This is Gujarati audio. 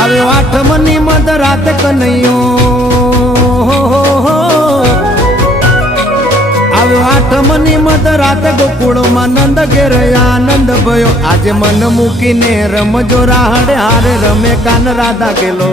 આવ્યો આઠમની મધ રાત કનૈયો, આવ્યો આઠમની મધ રાત ગોકુળમાં નંદ ઘેર આનંદ ભયો. આજે મન મૂકીને રમજો રાહડે હારે રમે કાન રાધા કેલો.